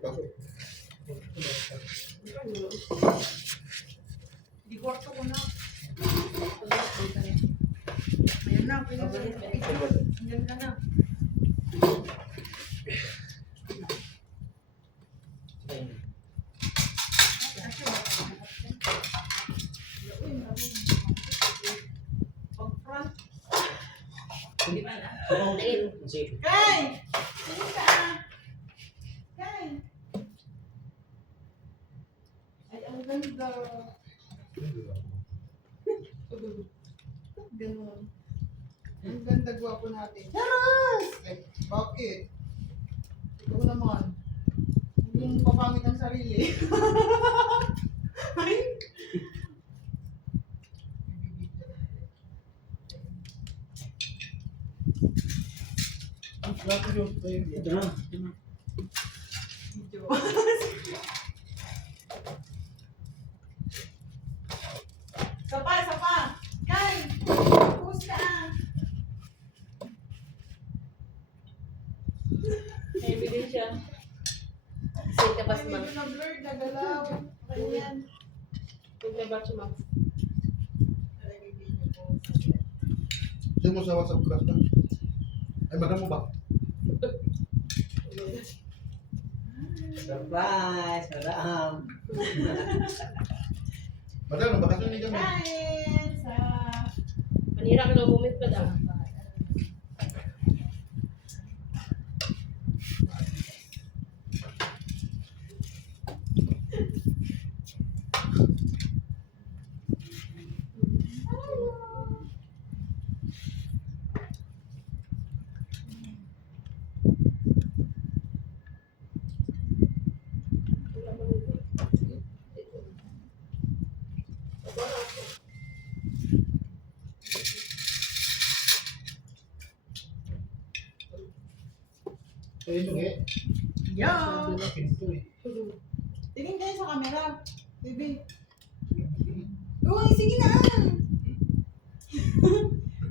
Di kwarto ko na. Ayan na, ayan ka na. Pag-front. Kay! Sino ka? Kay! Ay, ang ganda. Ganun. Ang ganda gwapo natin. Charas! Ay, bakit? Ikaw naman. Hindi mo papangit ang sarili. Ay! Video. Sapa. Kay! Push ka. Evidensya. Say ka bas mag. Medyo na-blurred, nagalaw. Ayan. Paglabas mo. Sino mo sa WhatsApp class na? Ay, madam mo ba? Surprise, madam. Madam, nabakasyon niya kami. Kain sa... Manira ka na bumit pa daw. Ayun yung Yan! pinto eh. Tingin kayo sa camera. Baby. Uy, sige na!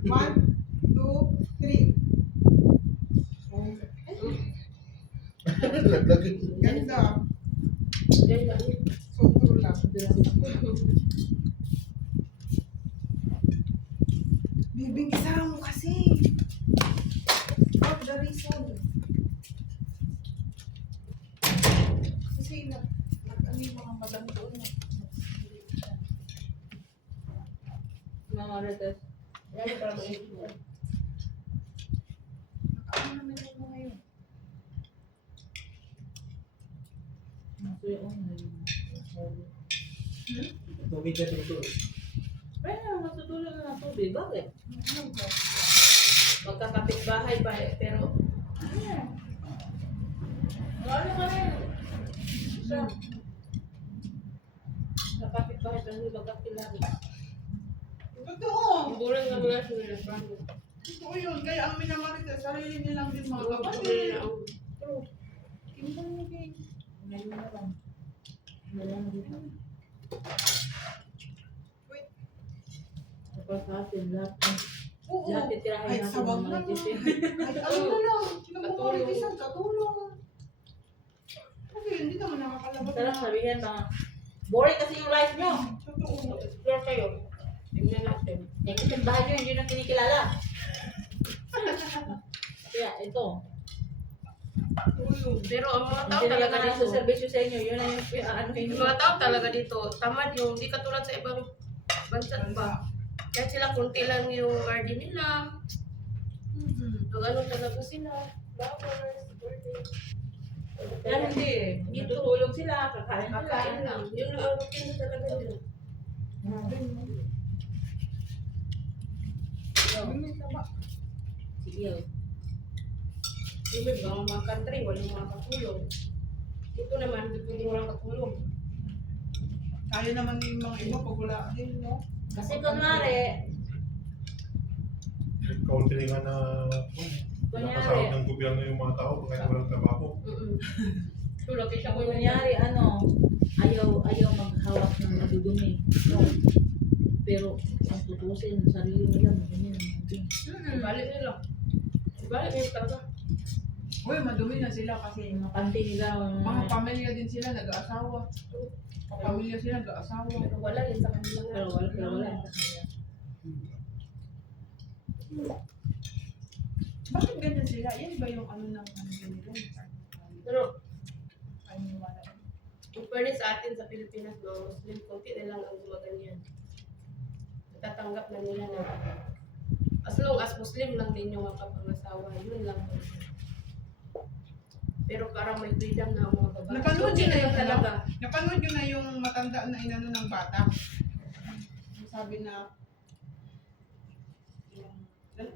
1, 2, 3. Laglag. Ganda. Ganda. So true lang. Bibing, isara mo kasi. What's the reason? Kasi ano yung mga madam doon. Mga marites. Yan para mag-ibig. Ano naman yung mga yun? Tubig na dito. Pero matutulog na ng tubig. Bakit? Ano ba? Magkakapit bahay pa eh. Pero, ano ka rin? Isa. Nakapit bahay pa hindi magkakilala. Totoo! Bulan na wala sa nila. Totoo yun. Kaya ang minamarit sa sarili nilang din mga True. kapatid. True. Kinuha mo kayo. Ngayon na lang. Wala na dito. Wait. Kapag sa atin, lahat. Oo. Lahat titirahin Ay, natin sawag ng na. mga tisin. Ay, ano na lang. Sino mo Katulong. maritis ang katulong? Kasi hindi naman nakakalabas Sarap sabihin mga boring kasi yung life nyo. Totoo. Explore kayo. Tingnan natin. Eh, kasi bahay nyo, hindi na kinikilala. Kaya, ito. Pero ang mga tao Hindi na talaga yung dito, sa servisyo sa inyo. Yun na yung ano yung yun. mga tao talaga dito, tamad yung, di katulad sa ibang bansa ba. Kaya sila kunti lang yung garden nila. Mag-ano talaga sila. Flowers, birthday. Yan hindi eh. Tutulog sila, kakain Kakain lang. Yun ang routine talaga nila. May taba. Sige. Yung mga country, walang mga katulong. Ito naman, hindi pwede walang katulong. Kaya naman yung mga iba pag wala din, no? Kasi kunwari, Country nga na napasahod kunyari, ng gobyerno yung mga tao kahit walang trabaho. So, laki siya ko kunyari, ano, ayaw maghawak ng madudumi. No. Pero, ang tutusin, sarili nila, ganyan. Balik nila. Balik nila talaga. Uy, madumi na sila kasi Yung mga kanti nila, mga pamilya din sila, nag-aasawa. Pamilya sila, nag-aasawa. Pero wala yun sa kanila nga. pero wala sa kanila. Bakit ganyan sila? Yan ba yung ano ng ano ganito? Pero, Paniniwala. in fairness sa atin sa Pilipinas, mga Muslim, kunti na lang ang gumaganyan. Natatanggap na nila na as long as Muslim lang din yung makapangasawa, yun lang. Pero parang may freedom na ang mga babae. Napanood Kunti yun na lang yung talaga. Napanood yun na yung matanda na inano ng bata. Sabi na,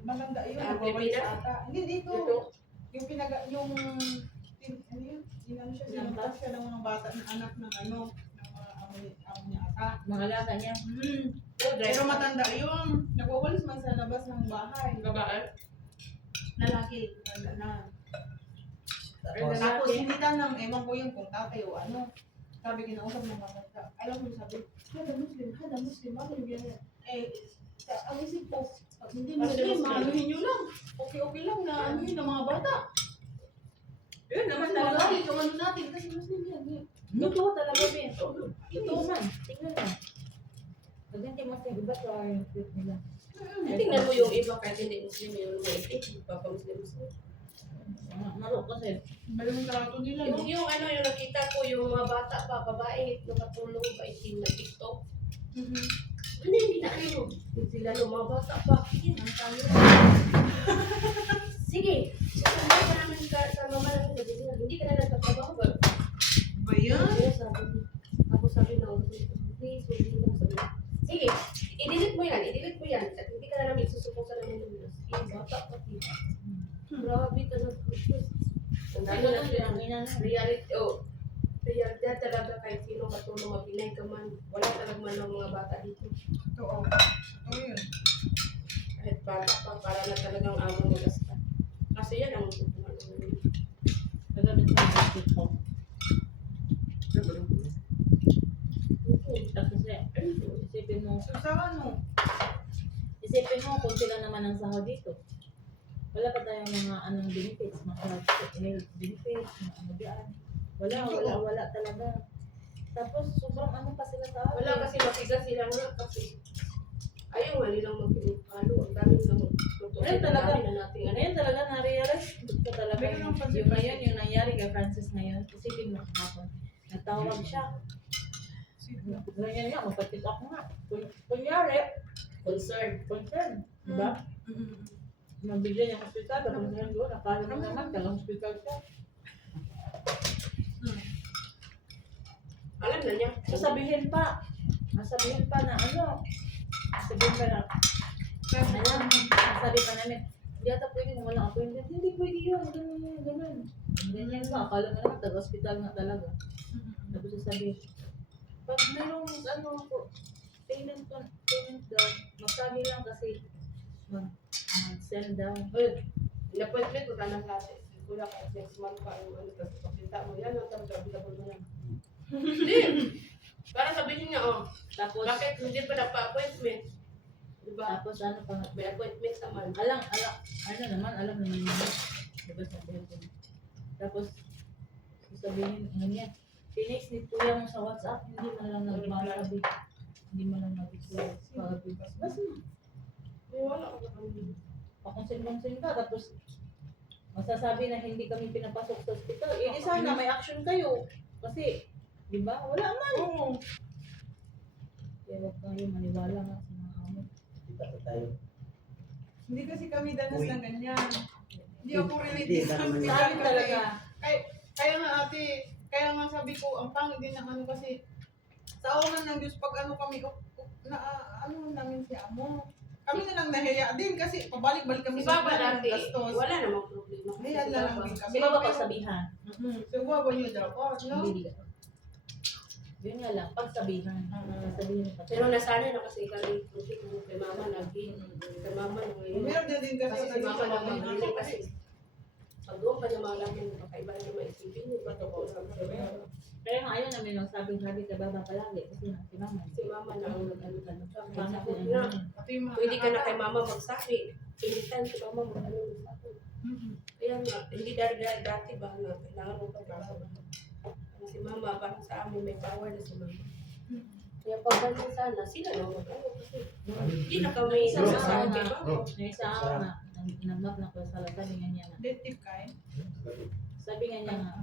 maganda yun, nagwawalis Pilipinas? ata. Hindi, dito. Ito, Yung ano yun? Inano siya, sinuntas siya ng mga bata na anak ng ano, ng mga amo niya ata. Mga alaga niya. Pero matanda yun. Nagwawalis man sa labas ng bahay. babae. Lalaki, wala na. Tapos, Tapos hindi tanong, ewan ko yung kung tatay o ano. Sabi, kinausap ng matanda. Alam mo, sabi, hada Muslim, bakit yung ganyan? Ang isip ko, pag hindi Muslim, maanuhin nyo lang. Okay lang na ano yun ng mga bata. Yun naman Kasi talaga. magalit yung ano natin, kasi Muslim yan. Totoo talaga, Ben. Totoo man. Tingnan mo. Pag hindi mo sa iba, so yung truth nila. Tingnan mo yung iba kahit hindi Muslim yung mga Muslim. Maro kasi. Malang trato nila, no? Yung ano, yung nakita ko, yung mga bata pa, babae, nakatulong pa itim na TikTok. Ano yung ginaan mo? Yung sila ng mga bata pa. Yan, ang tayo. Sige, sasama ka namin sa mama namin. Hindi ka na nagtatrabaho ba? Ba yan? Ako sabi na, please, huwag mo sabi. Sige, i-delete mo yan. At hindi ka na namin susupong sa namin ng Diyos. Yung bata pati. Grabe talaga. Ang dami na siya. Reality, reality talaga kahit sino katulong mapinay ka man. Wala talaga man ng mga bata dito. Totoo. Totoo yun. Kahit bata pa, para na talagang amo magasta. Kasi yan ang tutunan namin. Nagamit sa mga TikTok. Tapos isipin mo, So, sa ano? kung sila naman ang sahod dito. Wala pa tayong mga anong benefits, mga health benefits, mga ano diyan. Wala talaga. Tapos sobrang ano pa sila sa atin. Wala kasi matigas sila nga kasi ayaw nga nilang magpinipalo. Ang dami na magtutusin. Ayun talaga. Ang dami na nating ano. Ngayon talaga na-realize ko talaga Meron yung ang pansin- yung ngayon, yung nangyari kay Francis ngayon. Isipin mo kahapon. Natawag siya. Ganyan nga, mapatik ako nga. Kunyari, concern. Diba? Mabigyan niya ng hospital, tapos ngayon doon, nakala mo naman, taga-hospital siya. Alam na niya. Sasabihin pa na ano, sabihin pa na, alam, sabi pa namin, hindi ata pwede kung walang appointment. Hindi pwede yun, ganun. Ganyan ba, akala mo naman, taga-hospital nga talaga. Tapos sasabihin, pag mayroong payment daw, magsabi lang kasi mag-send daw. In-appointment ko ka ng klase. Wala ka next month pa yung ano, tapos pagkita mo yan, ang talaga available mo yan. Hindi! Para sabihin niya, Tapos, bakit hindi pa napa-appointment? Diba? tapos ano pa, May appointment naman. alam na yun. Diba sabihin ko. Tapos, sabihin, niya, Phoenix, ni kuya mo sa WhatsApp, hindi mo lang nagmasabi. Hindi mo lang nag-reply. Basta na. Wala ko sa kanila. Pakonsin ka, tapos masasabi na hindi kami pinapasok sa hospital. Eh, di sana may action kayo. Kasi, di ba? Wala man. Oo. Kaya huwag kayo maniwala nga sa mga amo. Kita pa tayo. Hindi kasi kami danas Uy. ng ganyan. Hindi ako Hindi, related sa naman. hospital Sa akin kasi. talaga. Kaya nga ate, kaya nga sabi ko, ang pangit din ng ano kasi, sa awan ng Diyos, pag ano kami, ano namin si Amo. Kami na lang nahiya din kasi pabalik-balik kami Si Baba dati, gastos. wala namang problema. Nahiya na lang din kami. Di ba pagsabihan? So, Baba niyo dapat, no? Hindi. Yun nga lang, pagsabihan. Sasabihin pa. Pero nasanay na kasi kami kay mama lagi. Kay mama na ngayon. Meron na din kasi Kasi si mama na kami ngayon kasi pag doon pa niya malaman kakaiba niya maisipin yung protocol sa mga. Kaya nga ayaw namin nung sabi ka baba palagi kasi nga si mama. Si mama na ang nag-ano-ano. Paano ko Sabi na, Pati yung mga pwede ka na kay mama magsabi. Pilitan si mama mag-ano magsabi. Mhm. Kaya Kaya nga, hindi dati ba na kailangan mo pagkakaroon. Si mama, parang sa amin may power na si mama. Kaya pagbansin sana, sila lang mag-ano kasi hindi na kami Isa sa sasabi una. ba? Yung isa nga, nag-map na ko sa sabi nga niya na. Detective kain. Sabi nga niya nga,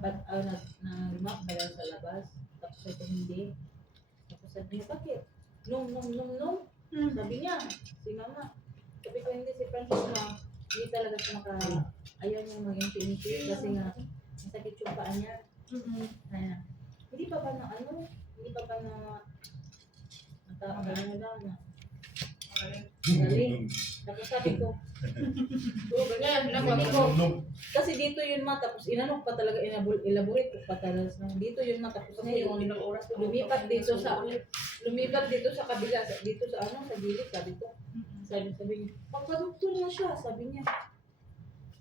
nag-map ba yan sa labas? Tapos ito hindi. Tapos sabi niya, bakit? Nung. Sabi niya, si mama. Sabi ko hindi, si Francis ma, hindi talaga siya ayaw niya maging pinipil kasi nga, masakit yung paa niya. Kaya, hindi pa ba na ano na, galing. Tapos sabi ko, Oo, ganyan. sabi ko, kasi dito yun ma, tapos inanok pa talaga, elaborate ko pa talaga. Dito yun ma, tapos ngayon, Ilang oras na lumipat dito sa kabila, dito sa sa gilid, sabi ko. Sabi niya, pagpadugtong na siya, sabi niya.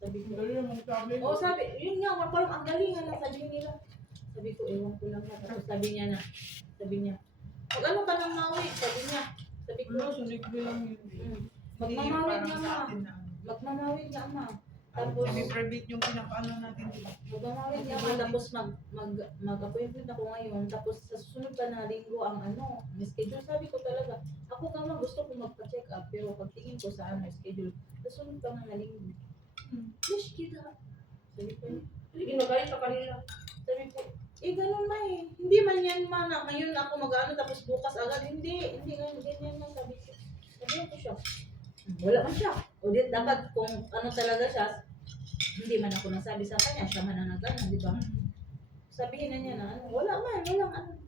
Sabi ko, Dali naman sabi. oh sabi, yun nga, parang ang galing nga lang, sabi nila. Sabi ko, ewan ko lang nga. Tapos sabi niya, pag ano ka nang mawi, sabi niya. Sabi ko, Pero sulit ko lang yun. magmamawid Hindi nga parang ma. sa atin na. Magmamawid nga ma. Tapos, Sabi private yung pinakaano natin, di ba? magmamawid nga ma. Tapos mag-appointment ako ngayon. Tapos sa susunod pa na linggo ang schedule. Sabi ko talaga, ako nga gusto ko magpa-check up. Pero pagtingin ko sa schedule, sa susunod pa na linggo. Yes, kita. Sabi ko, Ginagalit sa kanila. sabi ko, ganun ma eh. Hindi man yan ma na ngayon ako mag-ano tapos bukas agad. Hindi ngayon ganyan na sabi ko. Sabi ko siya. Wala man siya. O di, dapat kung ano talaga siya, hindi man ako nasabi sa kanya, siya man ang nag-ano, di ba? Sabihin na niya na ano, walang ano.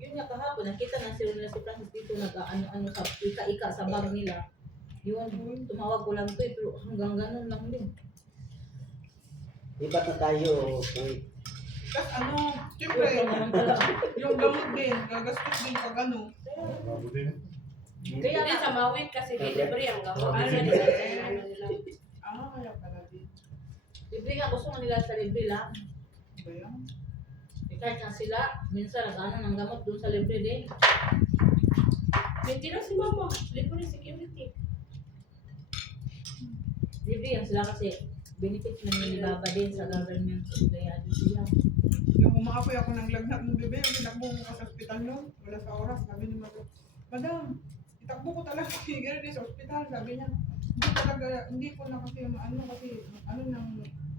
Yun nga kahapon, nakita na si Francis dito nag-ano sa ika-ika sa bag nila. Yun, tumawag ko lang to eh, pero hanggang ganun lang din. Lipat na tayo. Tapos ano, siyempre, yung gamot din, gagastos din pag ano. Bago din. Kaya Hindi sa mawid kasi libre ang gamot. Ah, Ano libre. nila, ano nila. Kaya pala din. libre nga, gusto nga nila sa libre lang. Ba yan? Kahit nga sila, minsan nag-ano ng gamot doon sa libre din. May tira si mama. Libre security. Libre yan sila kasi benefit na nilibaba din sa government. Kaya din sila. Yung umaapoy ako ng lagnat ng bebe, yung tinakbo ko sa ospital noon, wala sa oras, sabi ni Madam, itakbo ko talaga din sa ospital, sabi niya. Hindi ko na kasi ng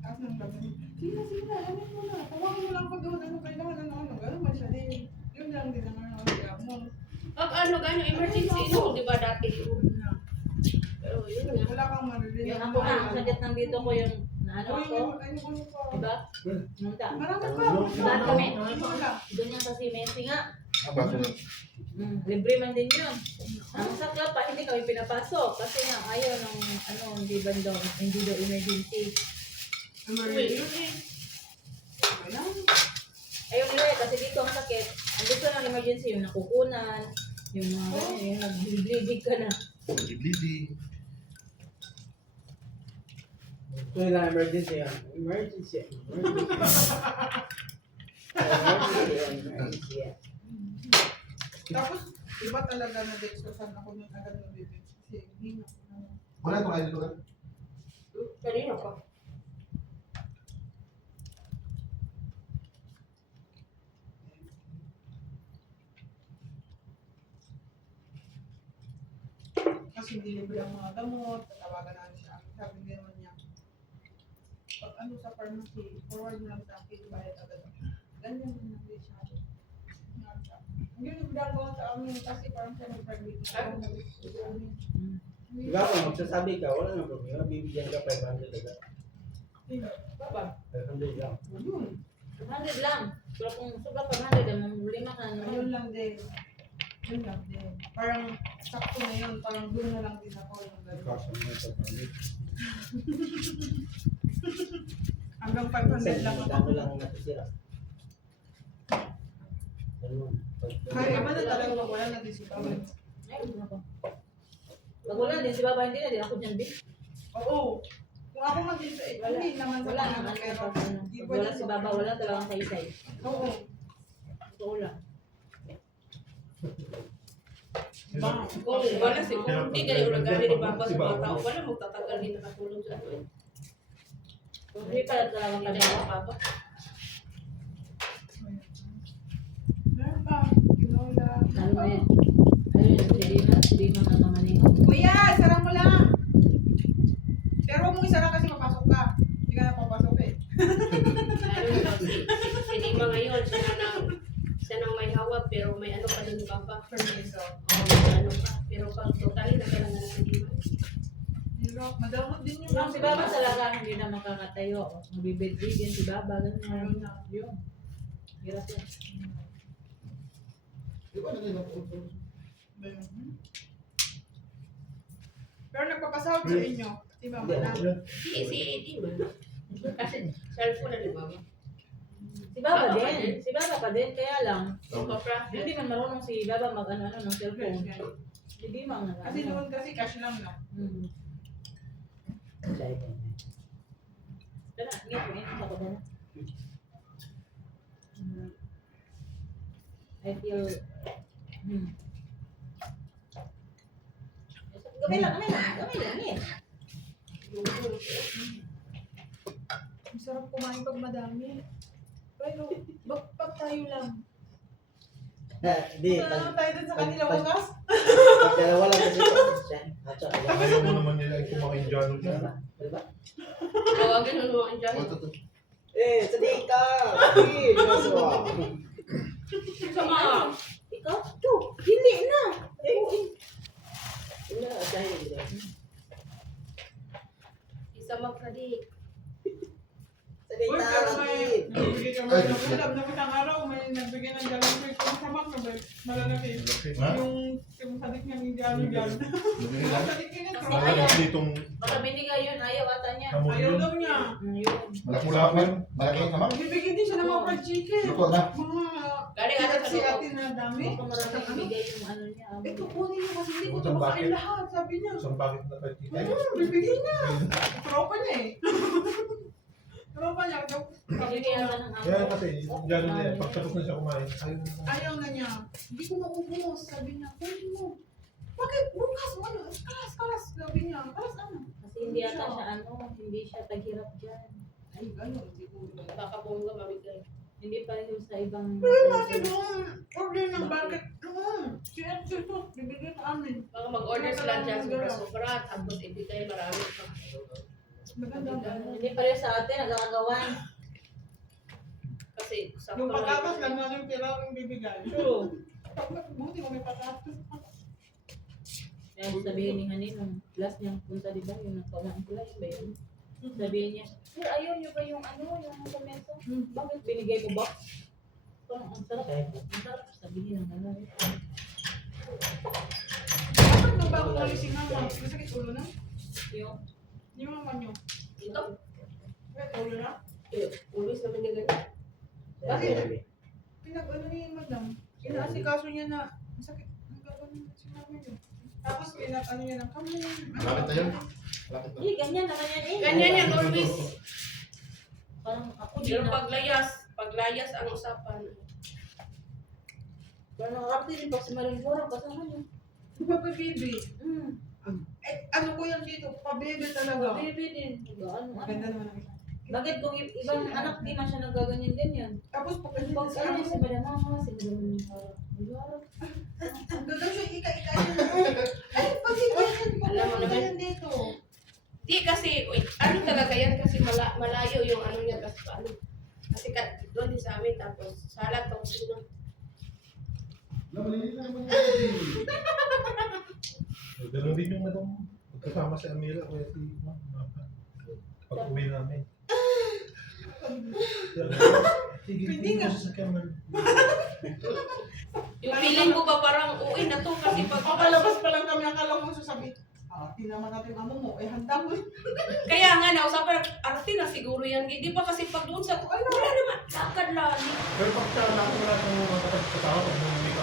taas ng lagnat. Sige na, alam mo na, tawagin mo lang ko doon, kailangan, gano'n man siya din. Yun lang din ang mo. Pag ano, ganyan, emergency, no? Di ba dati yun? Pero yun nga. Wala kang maririnig. Yung ako nga, ang sakit ng dito ko yung naano ako. Diba? Munta. Marami pa. Lahat kami. Wala. Doon yan sa Simenti nga. Bago na. Libre man din yun. Ang sakla pa, hindi kami pinapasok. Kasi nga, ayaw ng hindi daw emergency. Uy, yun eh. Ayaw nila eh, kasi dito ang sakit. Ang gusto ng emergency, yung nakukunan, yung mga yung nag-bleeding ka na. Bleeding. Ito yung lang emergency yan. Emergency. Tapos, iba talaga na dextrosan ako nung agad ng bibig. Kasi hindi na ako na. Wala ito kayo dito ka? Kanina pa. Kasi hindi libre ang mga gamot, tatawagan namin siya. Sabi din naman niya, pag ano sa pharmacy, forward mo lang sa akin, bayad agad. Ganyan din ang siya. Hindi libre ang gamot sa amin kasi parang siya mag-private. Diba kung magsasabi ka, wala nang problema. Bibigyan ka 500 agad. Baba. 500 lang. Yun. 500 lang. Pero kung sobra 500, ang problema ka Ayun lang din. Yun lang din. Parang sakto na yun. Parang doon na lang din ako. Yung gano'n. Kasama na sa palit. Hanggang 500 lang Dami ako. lang ang natitira. Ganun. Kaya iba na talaga wala na din si Papa. Ay, ano ako. Pag wala din, si Baba hindi na din ako dyan, Big. Oo. Kung ako man din sa Wala. hindi naman sa Wala kanila, naman pero pag ano. iba Pag wala din si sa- Baba, wala talagang saysay. Oo. Totoo lang. Kung wala siguro, hindi kayo ulagari ni Papa sa mga tao. Wala magtatagal din nakatulong sa akin. Hindi pala talaga Hindi trabaho. tayo papa. Meron pa. Tinola. Ano ba yun? Ayun, hindi man na naman yun. Kuya, isara mo lang. Pero huwag mong isara kasi mapasok ka. Hindi ka na papasok eh. Ano, si Lima ngayon, siya nang may hawak, pero may ano pa din ni papa. Permiso. May ano pa. Pero pag totally nagkaroon na si Lima. Hirap. Madamot din yung Si Baba talaga hindi na makakatayo. Mabibigyan si Baba. Ganun na. Yun. Hirap yan. Di ba naging Pero nagpapasahod sa inyo. Di ba? Si Lima. Kasi cellphone na ni mama. Si Baba din. Si Baba pa din. Kaya lang, Yung pa hindi man marunong si Baba mag-ano ng cellphone. Hindi man nga. Kasi noon kasi cash lang na. Tara, ingat ako ba? I feel... Gamay lang. Ang sarap kumain pag madami. Pero, pag tayo lang. Hindi, Punta na lang tayo dun sa kanila wakas. pag dalawa lang kasi siya. At saka Ayaw mo naman nila ay kumakain dyan. diba? Tawagin mo naman dyan. Sedih ka! Joshua! Sama. Ikaw? Ito, hindi na. Wala, dahil dito. Isa magkadi. Sedih Uy, ka! pero may nagbigay kami ng ulam na isang araw, may nagbigay ng Jollibee. Kung samak na ba, malalaki. Ha? Yung sadik niya ng Jollibee. Nabigay Yung lang? sadik niya ng Wala kasi itong Baka binigay yun, ayaw ata niya. hamog Ayaw yun. daw niya. Yun. Malaki lang yun. Malaki lang naman. Bibigyan din siya ng mga fried chicken. Luto na. Mga Galing ata sa si loob. ate na dami. Baka maraming ibigay yung ano niya. Ito kunin niyo kasi hindi ko Isang tumakain bucket. lahat, sabi niya. Isang bakit na kahit kita. Bibigyan niya. Tropa niya eh. Tropa niya. Ibigay ata ng Kaya kasi, dyan na yan. Pagtapos na siya kumain, ayaw na. Ayaw na niya. Hindi ko maubos. Sabi niya, kunin mo. Bakit? Bukas mo ano? Kalas. Sabi niya, kalas ano? Kasi hindi ata siya hindi siya taghirap dyan. Ay, gano'n. Siguro. Baka bunga mabigay. Hindi pareho sa ibang... Pero natin doon. Order ng bucket. Si Ed ito. Bibigyan sa amin. Baka mag-order sila dyan sobra-sobra. Tapos ibigay marami pa. Maganda. Hindi pareho sa atin, nagkakagawan. Kasi sakto Yung patatas lang. lang na yung piraw yung bibigay. True. Buti ko may patatas. Kaya sabihin ni Hanin, nung last niyang punta, di ba, yung nagkawalan sila, yun ba yun? Sabihin niya, sir, ayaw niyo ba yung yung sa mesa? Bakit binigay mo ba? Parang ang sarap. Ang sarap sabihin ng gano'n. Bakit nung bago umalis si mama? Masakit ulo na? Yung mama niyo. Ito. Masakit ulo na? Always naman na ganyan. Bakit? Pinag-ano niya yung madam. Inaasikaso niya na masakit. Ang gagawin si mama niyo. Tapos pinag-ano niya ng kamo. Malapit na yun. Malapit na. Ganyan naman yan eh. Ganyan yan, always. Parang ako Pero din na. paglayas ang usapan. Parang nakakapti din pa si Maring Borang, kasama niyo. Papabibi. Mm. Eh, ano ko yan dito? Pabibi talaga. Baby din. Ano? Maganda naman ang isa. Bakit kung ibang anak, di man siya nagaganyan-ganyan? Tapos pag ganyan Pag sa ano ano, si Madam Mama, si Madam gagawin siya ika-ika niya. Ay, pag ganyan, Alam mo naman. ganyan dito. Di kasi, wait, ano talaga yan kasi malayo yung ano niya kasi ano. Kasi doon din sa amin tapos salat tapos sino. Maliliit naman yun. Ganun din yung madam. Magkasama si Amira kaya si Mama. Pag-uwi namin. Hindi nga. Sa camera. Yung feeling ko ba parang uwi na to kasi pag Pakalabas pa lang kami, akala ko sasabi, tinaman natin amo mo, handa mo. kaya nga nausapan arte na siguro yan. Di ba kasi pag doon sa wala naman lakad lang. Pero pag siya natin wala kang makapagkatawa, pag bumili ka,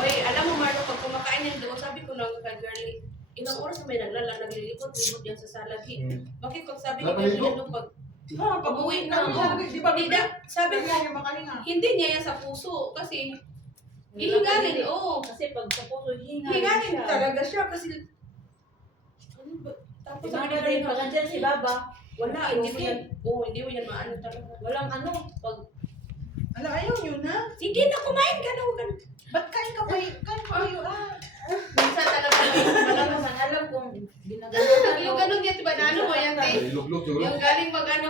Oy, alam mo Marlo, pag kumakain yan doon, sabi ko lang kay girlie, ilang oras may naglilipot yan sa salagi. Bakit pag sabi ni girlie ano pag pag-uwi na mo, Di ba? hindi da, sabi ko, Kaya yung makalinga. hindi niya yan sa puso kasi hihingalin, oo. Kasi pag sa puso, Hihingalin talaga siya kasi ano ba? Tapos Isang sabi mga niya rin, pag andyan si Baba, Wala, hindi mo yan, hindi mo yan maano talaga. Walang ano, pag Ala, ayaw nyo na. Sige na, kumain ka na, huwag ka na. Ba't kain ka kayo Minsan talaga may wala malakas. naman alam kung ginagawa Yung ganun yan, diba, na ano mo, yan kay, Iluglog siguro. yung galing mag ano,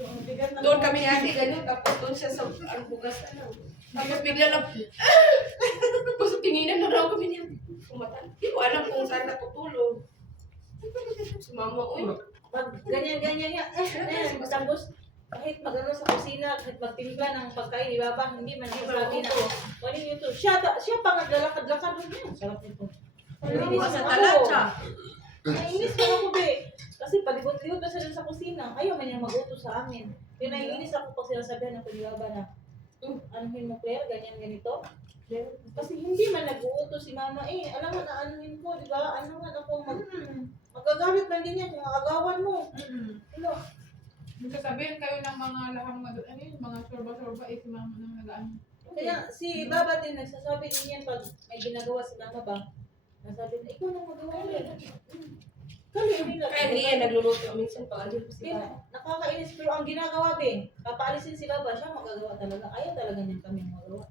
Yung bigat ng doon kami ate, ganun, tapos doon siya sa, ang bugas na lang. Tapos bigla lang, tapos tinginan na raw kami niya. Kumatan. Hindi ko alam kung saan natutulog. Si mama, uy, pag ganyan-ganyan niya, tapos kahit magano sa kusina, kahit magtimpla ng pagkain ni Baba, hindi man nagsasabi na, ano yun ito, siya pa naglalakad-lakad doon yan. Sarap nito. bukas sa talatsa. Naiinis na ako, be. Kasi palibot-libot pa sila sa kusina. Ayaw man niyang mag-utos sa amin. Kaya naiinis ako pag sinasabihan ng Baba na, anuhin mo, Claire, ganyan-ganito. Kasi hindi man nag-uutos si Mama eh. Alam mo na anuhin ko, di ba? Ano man ako magagalit man din yan kung agawan mo. Ano? Magsasabihin kayo ng mga lahang mga sorba-sorba si mama nang nagaan. Kaya si Baba din nagsasabi din yan pag may ginagawa si Mama ba? Nasabi na, ikaw nang magawa yan. Kami, hindi na. Kaya hindi yan nagluluto minsan pag andun pa Kaya sila. nakakainis pero ang ginagawa be, papaalisin si Baba, siya magagawa talaga. Ayaw talaga niyan kami magawa.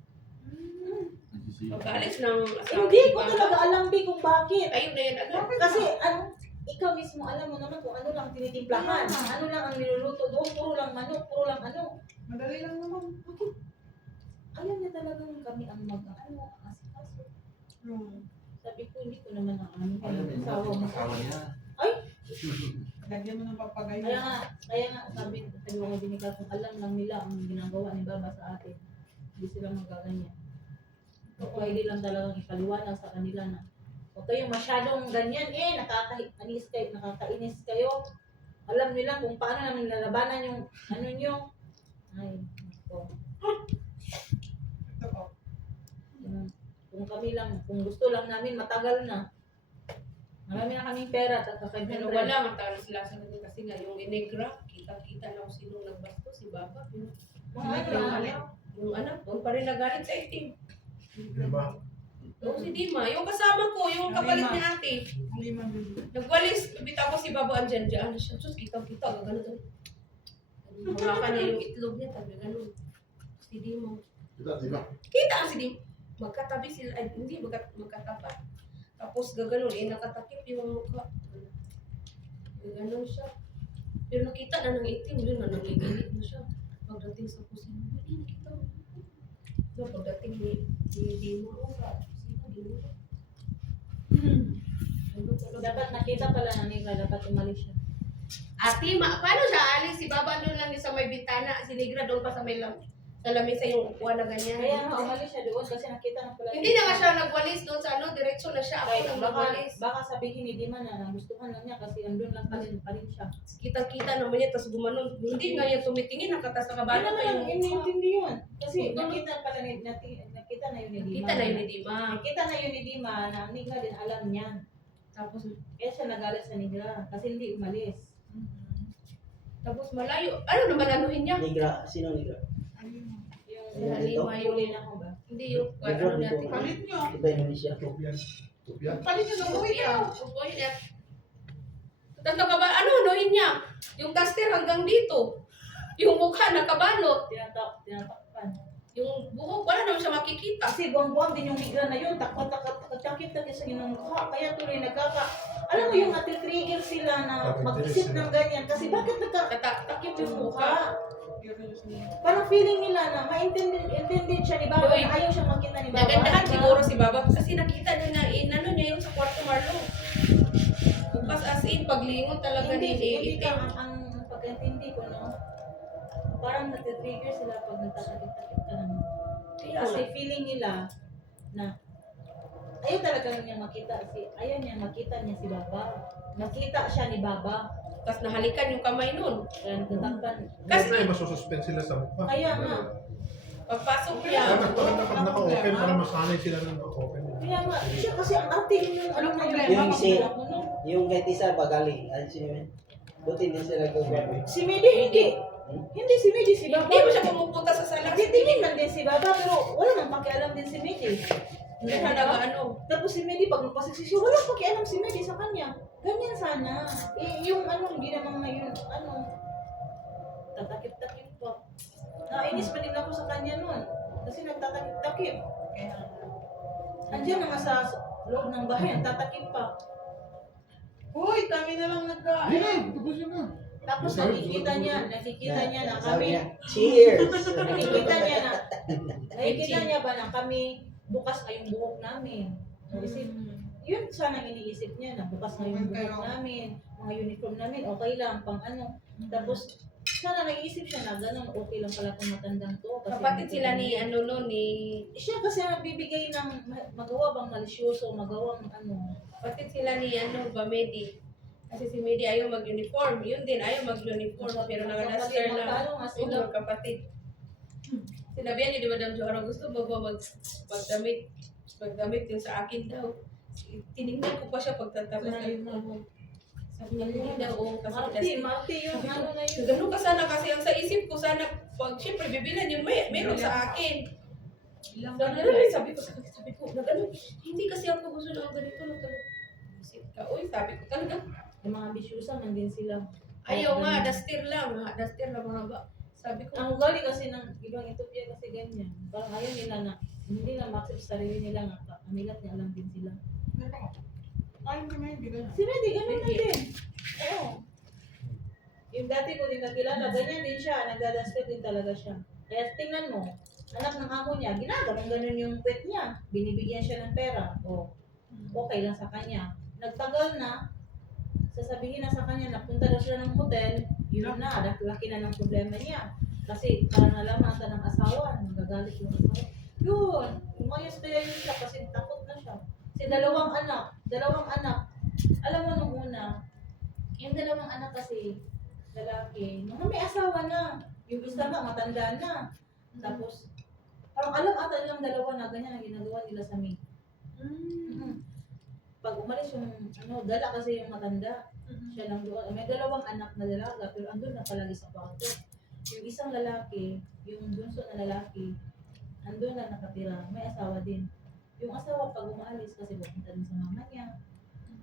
Pagkaalis ng asawa. Hindi ko talaga alam be kung bakit. Ayun na yan agad. Kasi ikaw mismo alam mo naman kung ano lang tinitimplahan, ano lang ang niluluto doon, puro lang manok, puro lang ano. Madali lang naman. Bakit? Ayaw niya talagang kami ang asikaso. Sabi ko, hindi ko naman ang ano. Asawa niya. Ay! Lagyan mo ng papagay. Kaya nga, sabi ko din ikaw, kung alam lang nila ang ginagawa ni Baba sa atin, hindi sila magaganyan. Pwede lang talagang ipaliwanag sa kanila na huwag kayong masyadong ganyan nakakainis kayo. Alam nila kung paano namin lalabanan yung ano nyo. Ay, ito. Kung kami lang, kung gusto lang namin matagal na. Marami na kaming pera at Pero kakaibigan. wala, matalo sila sa kanila kasi nga yung inegra, kita-kita na kung sino nagbasto, si Baba. Yung anak, doon pa rin nagalit sa itim. Diba? Yung si Dima, yung kasama ko, yung kapalit ni ate. Hindi mabili. Nagwalis, bibita ko si Baba andyan dyan. Siya, sus, kita-kita, gano'n to. Mula ka niya yung itlog niya, tabi gano'n. Si Dima. Diba? Kita ang si Dima. Magkatabi sila, ay hindi, magkatapat. Tapos gaganon, nakatakip yung mukha. Gaganon siya. Pero nakita na ng itim, yun na nangigilit na siya. Pagdating sa kusina, hindi nakita mo. So, pagdating ni Dima, sa kusina, Dima. Dapat nakita pala na Negra, dapat umalis siya. Ate, paano siya alis? Si Baba doon lang sa may bintana, si Negra doon pa sa may sa lamesa yung upuan na ganyan. Kaya nga umalis siya doon kasi nakita na pala. Hindi na nga siya nagwalis doon sa diretso na siya. Ako Kaya nang baka, nagwalis. baka sabihin ni Dima na nagustuhan lang niya kasi andun lang pa rin siya. Kita-kita naman niya, tapos gumanon. Hindi nga yan tumitingin, nakatas na Ano kabalo naman pa ang yung iniintindi yun? Kasi Oo. nakita pala nakita na yun ni Dima. Kita na yun ni Dima. Nakita na yun ni Dima na ang Negra din alam niya. Tapos, Kaya siya nagalit sa Negra kasi hindi umalis. tapos malayo. Ano naman anuhin niya? Nigra, sino Nigra? Yung Halima yung, huli na ako ba? hindi yung, Negra ano dito. natin. Palit nyo. Iba Indonesia. Tupian. Tupian. Palit nyo ng uwi kayo. Upuin niya. Tanto ka ba, ano anuhin niya? Yung duster hanggang dito. Yung mukha nakabalot. Tinatakpan. Yung buhok, wala naman siya makikita. Kasi buwang-buwang din yung Negra na yun, takot-takot sa ginang mukha. Kaya tuloy alam mo yung natitrigger sila na mag-isip ng ganyan. Kasi bakit nagkatakip yung mukha? Parang feeling nila na ma-intended siya ni Baba na ayaw siya makita ni Baba. Nagandahan Diba? siguro si Baba kasi nakita niya na inano niya yung sa kwarto Marlo. Bukas as in, paglingon talaga ni Hindi itim. ang pagkaintindi ko, no? Parang natitrigger sila pag nagtatakip-takip ka naman. Kasi feeling nila na ayaw talaga niya makita niya si Baba. Nakita siya ni Baba. Tapos nahalikan yung kamay nun. Kaya nagtatakpan. Kasi- Kasi masususpend sila sa mukha. Kaya nga. Pagpasok Kaya niya, naka-open para masanay sila ng naka-open. Kaya nga, siya kasi ang ate yung ano na yun. Yung si- Ano? Yung kahit isa bagali. Ano sino yun? Buti hindi sila gagawin. Si Medi hindi. Hindi si Medi, si Baba. hindi mo siya pumupunta sa sala. Nagtitingin man din si Baba pero wala nang pakialam din si Medi. Hindi siya nag-ano. Tapos si Medi, pag nagpasiksisyo, wala pakialam si Medi sa kanya. Ganyan sana. Yung ano, hindi naman ngayon, ano, tatakip-takip pa. Nainis pa din ako sa kanya nun. Kasi nagtatakip-takip. Kaya, Andiyan na nga sa loob ng bahay, ang tatakip pa. Hoy, kami na lang nagka... Hindi na, tapos yun na. Tapos nakikita niya na Sabi kami, niya, cheers! nakikita niya ba na kami, bukas ngayong buhok namin. Isip, yun sana iniisip niya na bukas ngayong buhok namin, mga uniform namin, okay lang, pang ano. Tapos, sana nag-iisip siya na gano'n, okay lang pala itong matandang to. Kasi Kapatid sila ni ano no ni siya kasi ang nagbibigay ng magawa bang malisyoso, magawa ng ano. kapatid sila ni ano Bamedi. Kasi si Medi ayaw mag-uniform. Yun din ayaw mag-uniform pero naka-duster lang. Magtalo nga sila. Oo, kapatid. Sinabihan ni Madam Joara, gusto mo ba magdamit yung sa akin daw. Tinignan ko pa siya pagtatapos ng sabi niya, hindi daw, oo, kasi Marty, yung ano na yun. ganun ka sana kasi ang sa isip ko sana pag syempre bibilan yung meron sa akin. Sabi ko, nag-ano, hindi kasi ako gusto ng ganito, isip ka, uy, sabi ko talaga, Yung mga ambisyosa man din sila. ayaw nga, duster lang mga ba. Sabi ko, Ang ugali kasi ng ibang Ethiopia kasi ganyan. Parang ayaw nila na, hindi na ma-accept sa sarili nila nga, amilat niya alam din sila. Ayun kami, hindi ka na. Si Medi, ganun na din. Oo. Yung dati ko din nakilala, ganyan din siya, nagdadaster din talaga siya. Kaya tingnan mo, anak ng amo niya, ginagawang ganun yung pet niya. Binibigyan siya ng pera. O, okay lang sa kanya. Nagtagal na, sasabihin na sa kanya, napunta daw siya ng hotel, yun na, laki na ng problema niya. Kasi parang nalaman ata ng asawa, nagagalit yung asawa. Yun, umayos na yun siya kasi takot na siya. Kasi dalawang anak. Alam mo nung una, yung dalawang anak kasi, lalaki, nung may asawa na, yung isa nga matanda na. Tapos, parang alam ata nilang dalawa na ganyan ang ginagawa nila sa May. Pag umalis yung, dala kasi yung matanda, siya lang doon. May dalawang anak na dalaga, pero andun na palagi sa kwarto. Yung isang lalaki, yung bunso na lalaki, andun na nakatira, may asawa din. Yung asawa pag umaalis kasi pupunta din sa mama niya.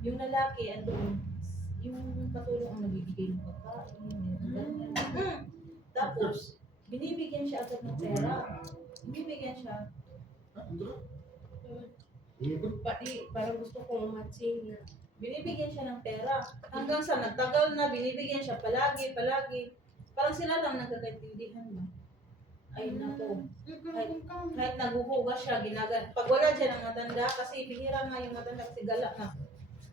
Yung lalaki, andun, yung katulong ang nagbibigay ng pagkain, ganyan. Tapos, binibigyan siya agad ng pera. Binibigyan siya. pati parang gusto kong matching na. Binibigyan siya ng pera. Hanggang sa nagtagal na, binibigyan siya palagi. Parang sila lang nagkakaintindihan ba? Ay, nako. Kahit naguhugas siya, pag wala siya ng matanda, kasi pinira nga yung matanda kasi gala na.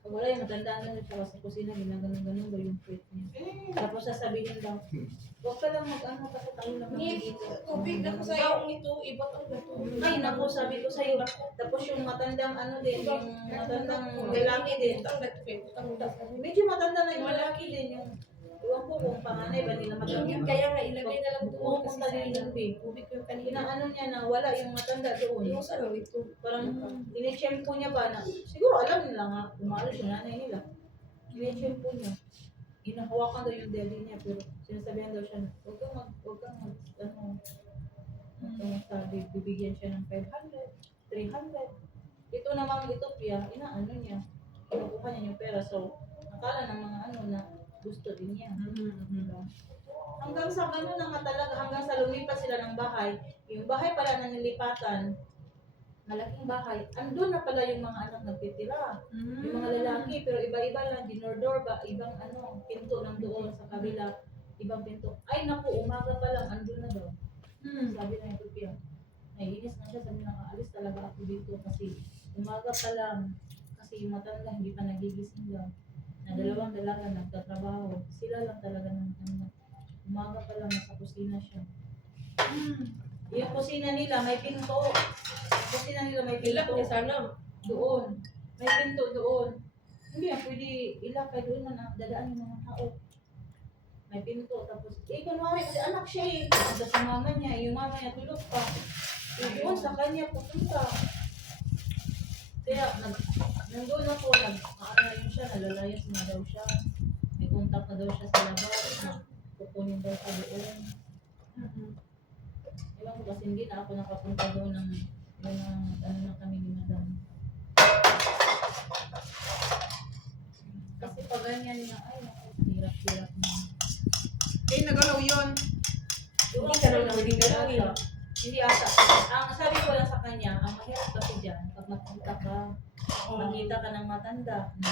Pag wala yung matanda na siya sa kusina, ginaganon-ganon daw yung plate niya. Tapos sasabihin daw, huwag ka lang mag-ano kasi tayo lang dito. Tubig na ko sa yung ito, iba tong gato. Ay, naku, sabi ko sa'yo. Tapos yung matandang yung matandang lalaki din. Medyo matanda na yung lalaki din. Iwan ko kung panganay ba nila matanda. Kaya nga ilagay na lang doon kasi Pumunta din yung babe. tubig yung kanina. Inaano niya na wala yung matanda doon. Yung sa lang ito. Parang initsyempo niya ba na, siguro alam nila nga, umalis yung nanay nila. Initsyempo niya. Inahawakan daw yung daddy niya, pero sinasabihan daw siya na, huwag kang magsabi, bibigyan siya ng 500, 300. Ito namang Ethiopia, inaano niya, kinukuha niya yung pera, so, akala ng mga na gusto din niya. Diba? Hanggang sa gano'n na nga talaga, hanggang sa lumipat sila ng bahay, yung bahay pala na nilipatan, malaking bahay, andun na pala yung mga anak nagtitira. Yung mga lalaki, pero iba-iba lang, dinordor ba, ibang pinto ng doon sa kabila, ibang pinto. Ay naku, umaga pa lang, andun na daw. Sabi ng Ethiopia. Naiinis na siya, sabi na, aalis talaga ako dito kasi umaga pa lang, kasi yung matanda hindi pa nagigising daw. Na dalawang dalaga nagtatrabaho, sila lang talaga ng umaga pa lang nasa kusina siya. Yung kusina nila may pinto. Yung kusina nila may Ilak pinto. niya sana. Doon. May pinto doon. Hindi yan pwede ilakay doon na dadaan yung mga tao. May pinto. Tapos, kunwari kasi anak siya eh. Punta sa mama niya. Yung mama niya tulog pa. Doon sa kanya pupunta. Kaya, nandun ako, nag-aarayin siya, nalalayas na daw siya. May contact na daw siya sa labas, na kukunin daw siya doon. Ewan ko kasi hindi na ako nakapunta doon ng Yan ang ano na kami ni Madam. Kasi pag ganyan na, ay, hirap-hirap na. Eh, nagalaw yun. Hindi ka lang pwedeng galawin. Hindi ata. Ang sabi ko lang sa kanya, ang mahirap kasi dyan, pag magpunta ka, makita ka ng matanda, na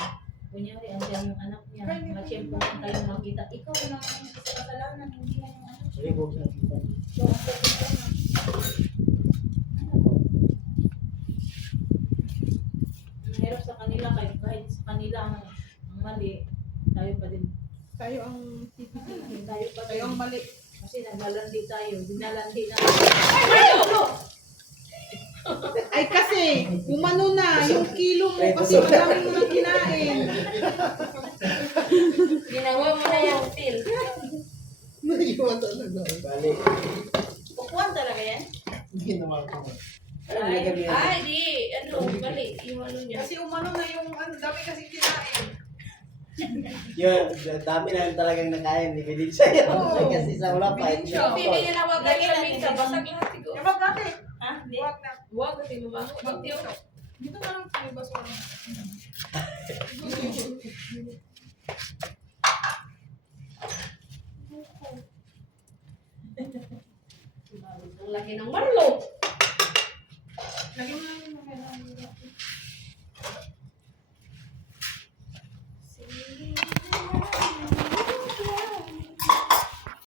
kunyari, andiyan yung anak niya, machempo ka kayong makita, ikaw na ang kasalanan, hindi na yung anak niya. Sige, huwag na kita. So, ang pupunta na. Ang hirap sa kanila, kahit sa kanila ang mali, tayo pa din. Tayo ang titigilan. Tayo pa Tayo din. ang mali. Kasi naglalandi tayo, dinalandi na. Ay kasi, umano na yung kilo mo kasi madami mo nang kinain. Ginawa mo na yung til. Naiwan talaga. Bali. Upuan talaga yan? Ginawa ko. Ay, di, ano, bali, yung ano niya. Kasi umano na yung ano, dami kasi kinain. Yun, dami na yung talagang nakain. Ibigin sa'yo. Oo. Kasi sa wala pa. Ibigin siya. Hindi niya nawagan yung minsa, basag lahat siguro. Yabag natin. Ha? Hindi. Huwag na. Huwag kasi lumango. Huwag Dito. yun. Dito na lang tayo basura. Ang laki ng marlo. Lagyan mo na yung mga